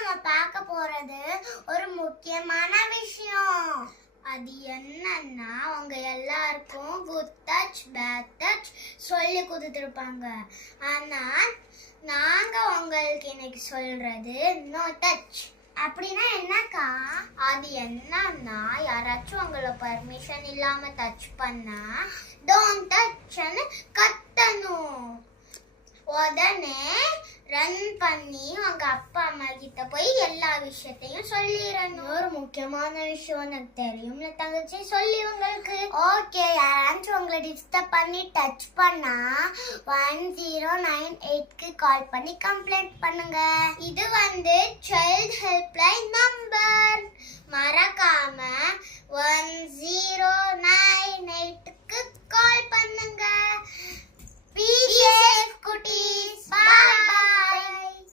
நம்ம பார்க்க போறது ஒரு முக்கியமான விஷயம். அது என்னன்னா அவங்க எல்லாருக்கும் குட் டச் பேட் டச் சொல்லி கொடுத்துருப்பாங்க. ஆனா நாங்க உங்களுக்கு இன்னைக்கு சொல்றது நோ டச். அப்படின்னா என்னக்கா? அது என்னன்னா யாராச்சும் உங்களை பர்மிஷன் இல்லாம டச் பண்ணா டோன்ட் டச்னு கத்தணும். உடனே ரன் பண்ணி உங்க அப்பா அம்மா கிட்ட போய் எல்லா விஷயத்தையும் சொல்லிடணும். ஒரு முக்கியமான விஷயம் எனக்கு தெரியும் தங்கச்சி, சொல்லி உங்களுக்கு. ஓகே, யாராச்சும் உங்களை டிஸ்டர்ப் பண்ணி டச் பண்ணா 1098க்கு கால் பண்ணி கம்ப்ளைண்ட் பண்ணுங்க. இது சைல்ட் ஹெல்ப்லைன் நம்பர். மறக்காம 1098க்கு கால் பண்ணுங்க.